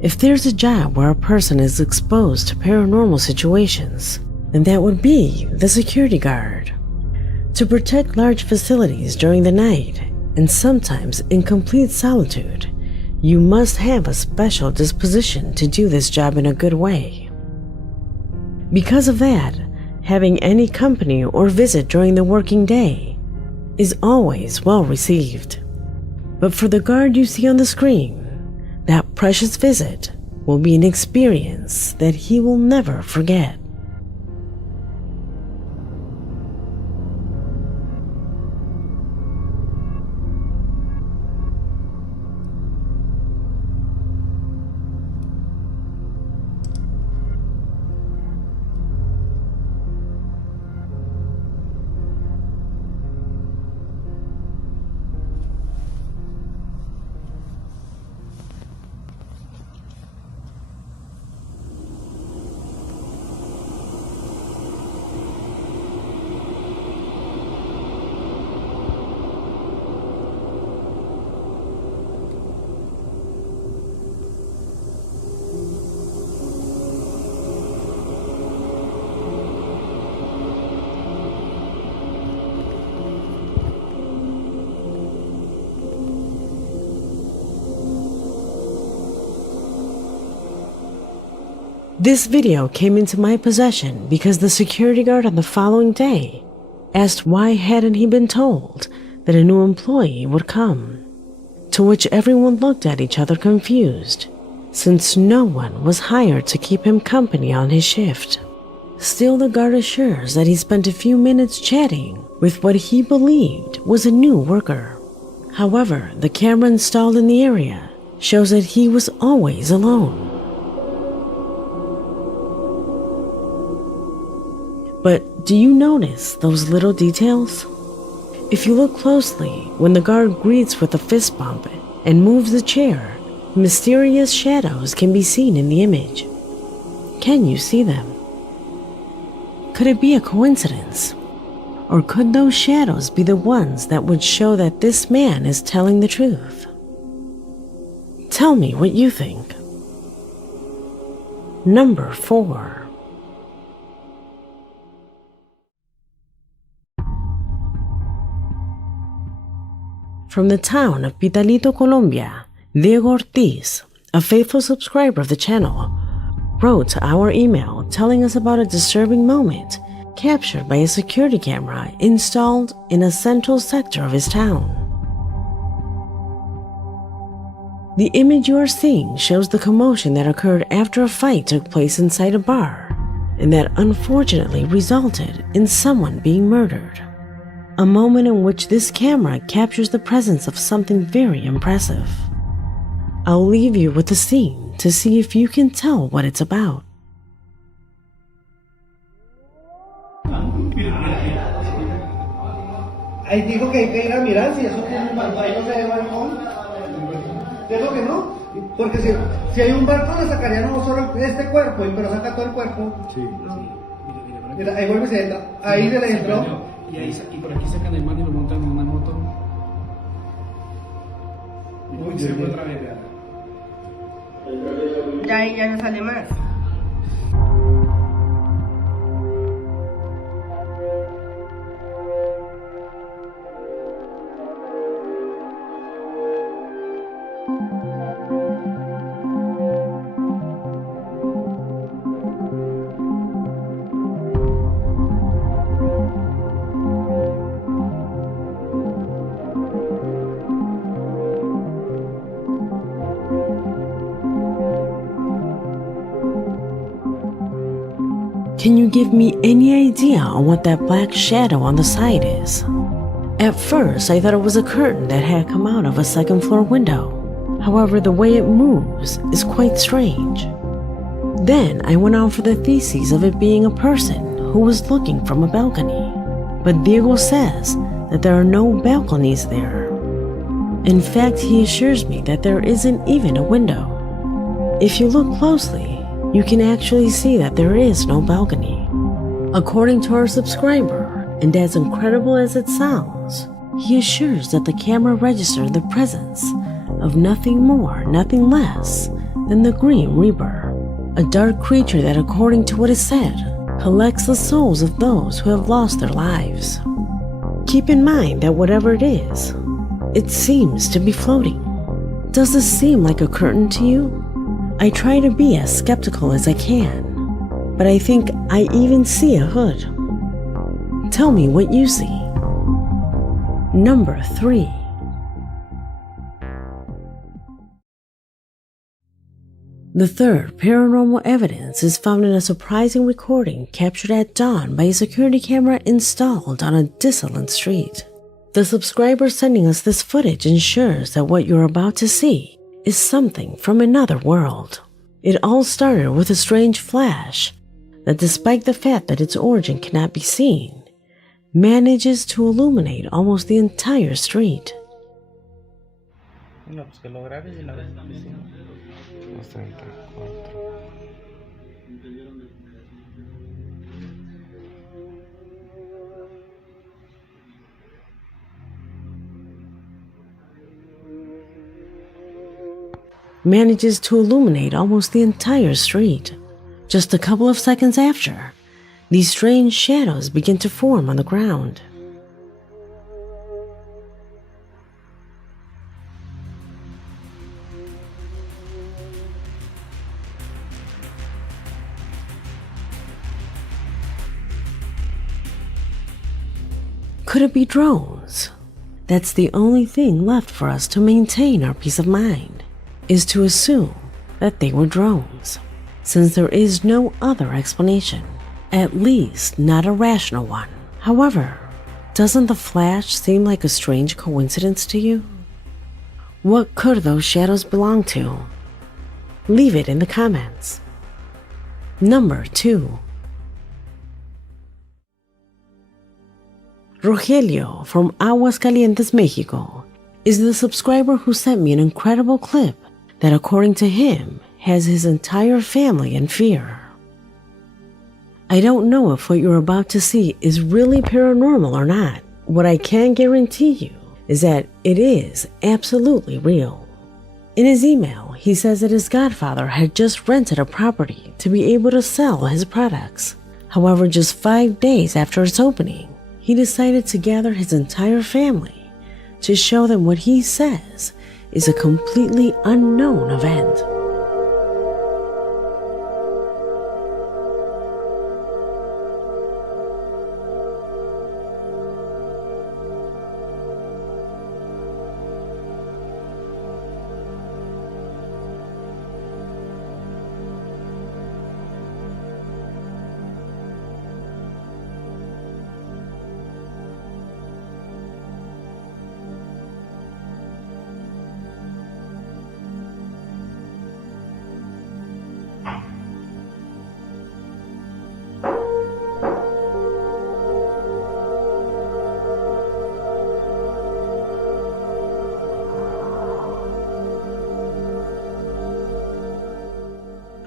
If there's a job where a person is exposed to paranormal situations, then that would be the security guard. To protect large facilities during the night, and sometimes in complete solitude, you must have a special disposition to do this job in a good way. Because of that, having any company or visit during the working day is always well received. But for the guard you see on the screen, that precious visit will be an experience that he will never forget. This video came into my possession because the security guard on the following day asked why hadn't he been told that a new employee would come, to which everyone looked at each other confused, since no one was hired to keep him company on his shift. Still, the guard assures that he spent a few minutes chatting with what he believed was a new worker. However, the camera installed in the area shows that he was always alone. But do you notice those little details? If you look closely, when the guard greets with a fist bump and moves the chair, mysterious shadows can be seen in the image. Can you see them? Could it be a coincidence? Or could those shadows be the ones that would show that this man is telling the truth? Tell me what you think. Number 4. From the town of Pitalito, Colombia, Diego Ortiz, a faithful subscriber of the channel, wrote to our email telling us about a disturbing moment captured by a security camera installed in a central sector of his town. The image you are seeing shows the commotion that occurred after a fight took place inside a bar, and that unfortunately resulted in someone being murdered. A moment in which this camera captures the presence of something very impressive. I'll leave you with the scene to see if you can tell what it's about. Ahí dijo que hay que ir a mirar si eso tiene un barco, ahí no se ve balcón. Dijo que no, porque si hay un barco le sacaría no solo este cuerpo, pero saca todo el cuerpo. Sí, sí. Mira, ahí vuelve y se entra, ahí se le entró. Y por aquí sacan el man y lo montan en una moto. Uy, se fue otra vez, Ya no sale más. Can you give me any idea on what that black shadow on the side is? At first, I thought it was a curtain that had come out of a second floor window. However, the way it moves is quite strange. Then I went on for the thesis of it being a person who was looking from a balcony. But Diego says that there are no balconies there. In fact, he assures me that there isn't even a window. If you look closely, you can actually see that there is no balcony. According to our subscriber, and as incredible as it sounds, he assures that the camera registered the presence of nothing more, nothing less Then the Green Reaper, a dark creature that, according to what is said, collects the souls of those who have lost their lives. Keep in mind that whatever it is, it seems to be floating. Does this seem like a curtain to you? I try to be as skeptical as I can, but I think I even see a hood. Tell me what you see. Number 3. The third paranormal evidence is found in a surprising recording captured at dawn by a security camera installed on a desolate street. The subscriber sending us this footage ensures that what you're about to see is something from another world. It all started with a strange flash that, despite the fact that its origin cannot be seen, manages to illuminate almost the entire street. No, pues que lo grabes y la ves. Manages to illuminate almost the entire street. Just a couple of seconds after, these strange shadows begin to form on the ground. Could it be drones? That's the only thing left for us to maintain our peace of mind, is to assume that they were drones, since there is no other explanation, at least not a rational one. However, doesn't the flash seem like a strange coincidence to you? What could those shadows belong to? Leave it in the comments. Number 2. Rogelio from Aguascalientes, Mexico, is the subscriber who sent me an incredible clip that, according to him, has his entire family in fear. I don't know if what you're about to see is really paranormal or not. What I can guarantee you is that it is absolutely real. In his email, he says that his godfather had just rented a property to be able to sell his products. However, just 5 days after its opening, he decided to gather his entire family to show them what he says is a completely unknown event.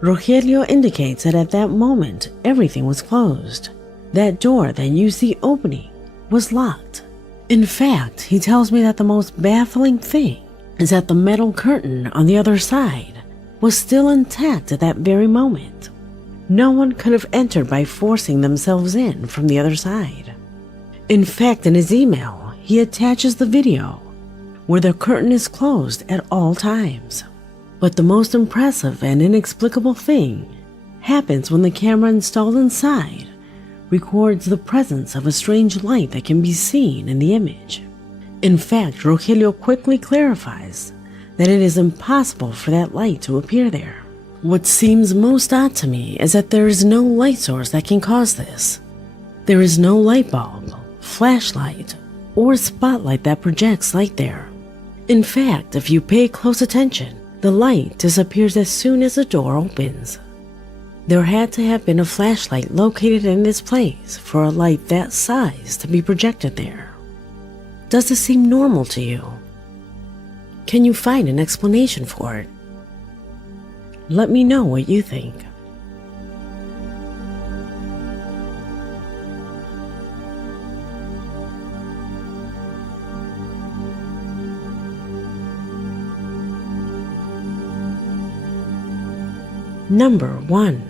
Rogelio indicates that at that moment, everything was closed. That door that you see opening was locked. In fact, he tells me that the most baffling thing is that the metal curtain on the other side was still intact at that very moment. No one could have entered by forcing themselves in from the other side. In fact, in his email, he attaches the video where the curtain is closed at all times. But the most impressive and inexplicable thing happens when the camera installed inside records the presence of a strange light that can be seen in the image. In fact, Rogelio quickly clarifies that it is impossible for that light to appear there. What seems most odd to me is that there is no light source that can cause this. There is no light bulb, flashlight, or spotlight that projects light there. In fact, if you pay close attention, the light disappears as soon as the door opens. There had to have been a flashlight located in this place for a light that size to be projected there. Does this seem normal to you? Can you find an explanation for it? Let me know what you think. Number 1.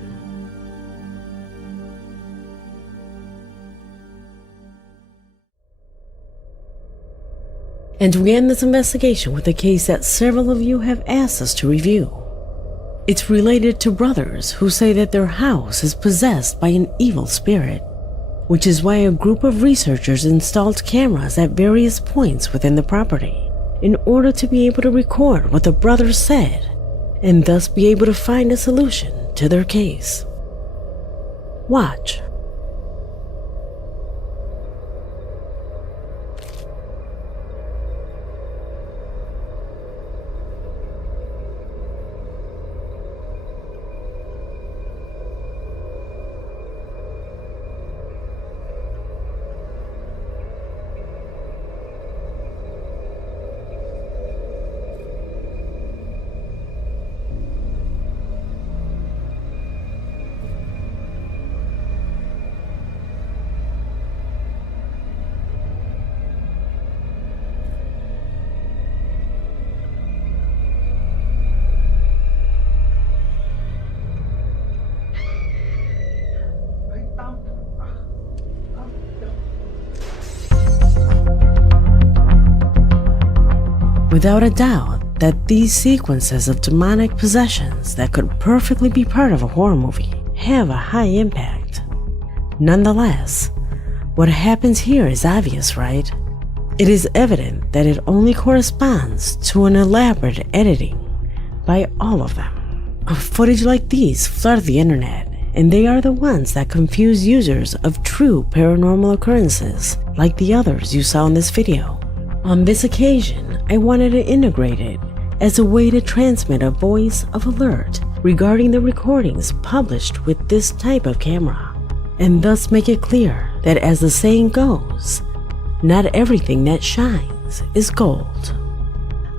And we end this investigation with a case that several of you have asked us to review. It's related to brothers who say that their house is possessed by an evil spirit, which is why a group of researchers installed cameras at various points within the property in order to be able to record what the brothers said and thus be able to find a solution to their case. Watch. Without a doubt that these sequences of demonic possessions that could perfectly be part of a horror movie have a high impact. Nonetheless, what happens here is obvious, right? It is evident that it only corresponds to an elaborate editing by all of them. Footage like these flood the internet, and they are the ones that confuse users of true paranormal occurrences like the others you saw in this video. On this occasion, I wanted to integrate it as a way to transmit a voice of alert regarding the recordings published with this type of camera, and thus make it clear that, as the saying goes, not everything that shines is gold.